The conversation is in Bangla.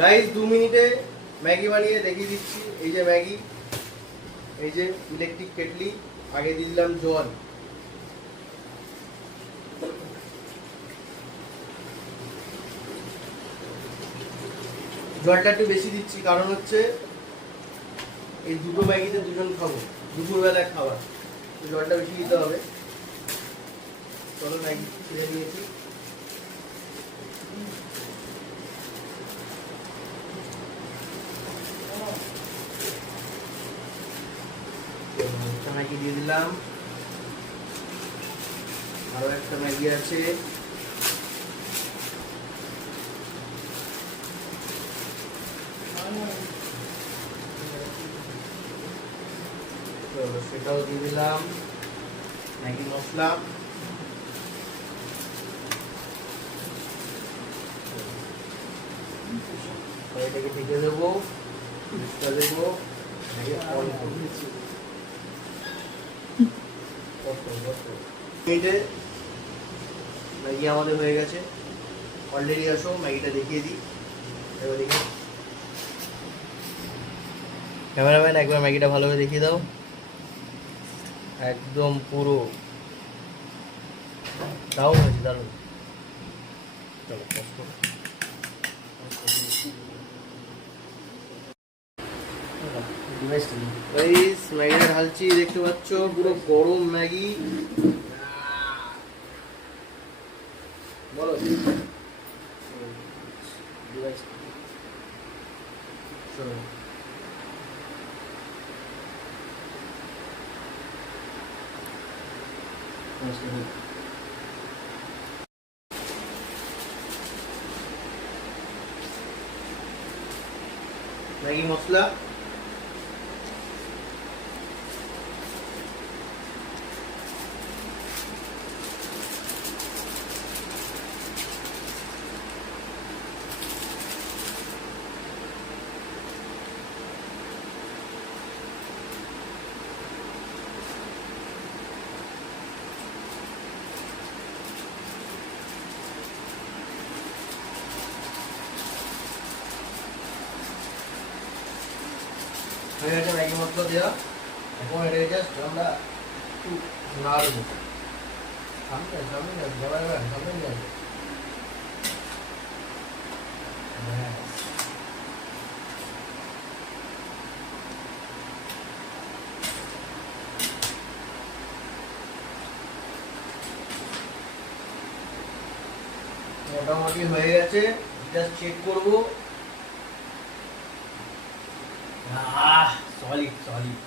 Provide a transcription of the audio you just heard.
গাইস 2 মিনিটে ম্যাগি বানিয়ে দেখিয়ে দিচ্ছি। এই যে ম্যাগি, এই যে ইলেকট্রিক কেটলি, আগে দিয়ে দিলাম জল, জলটা একটু বেশি দিচ্ছি কারণ হচ্ছে এই দুটো ম্যাগিতে দুজন খাবো, দুপুরবেলায় খাবার, জলটা বেশি দিতে হবে। চলো ম্যাগি ছেড়ে দিয়েছি। একটা ম্যাগি দিয়ে দিলাম, আরো একটা ম্যাগি আছে, সেটাও দিয়ে দিলাম, ম্যাগি মশলা। এটাকে ঢেকে দেবো, দেবো ম্যাগি আমাদের হয়ে গেছে অলরেডি। আসো ম্যাগিটা দেখিয়ে দিই। এবার দেখি ক্যামেরাম্যান, একবার ম্যাগিটা ভালোভাবে দেখিয়ে দাও। একদম পুরো দারুণ হয়েছে, দারুণ। চলো ম্যাগিটা ঢালছি, দেখতে পাচ্ছ পুরো গরম ম্যাগি। বলো ম্যাগি মশলা, ম্যাগি মশলা দেওয়া। এখন এটাকে জাস্ট আমরা একটু নাড়বো। সামনে সামনে সামনে যাবে। মোটামুটি হয়ে গেছে, জাস্ট চেক করবো। Solid solid.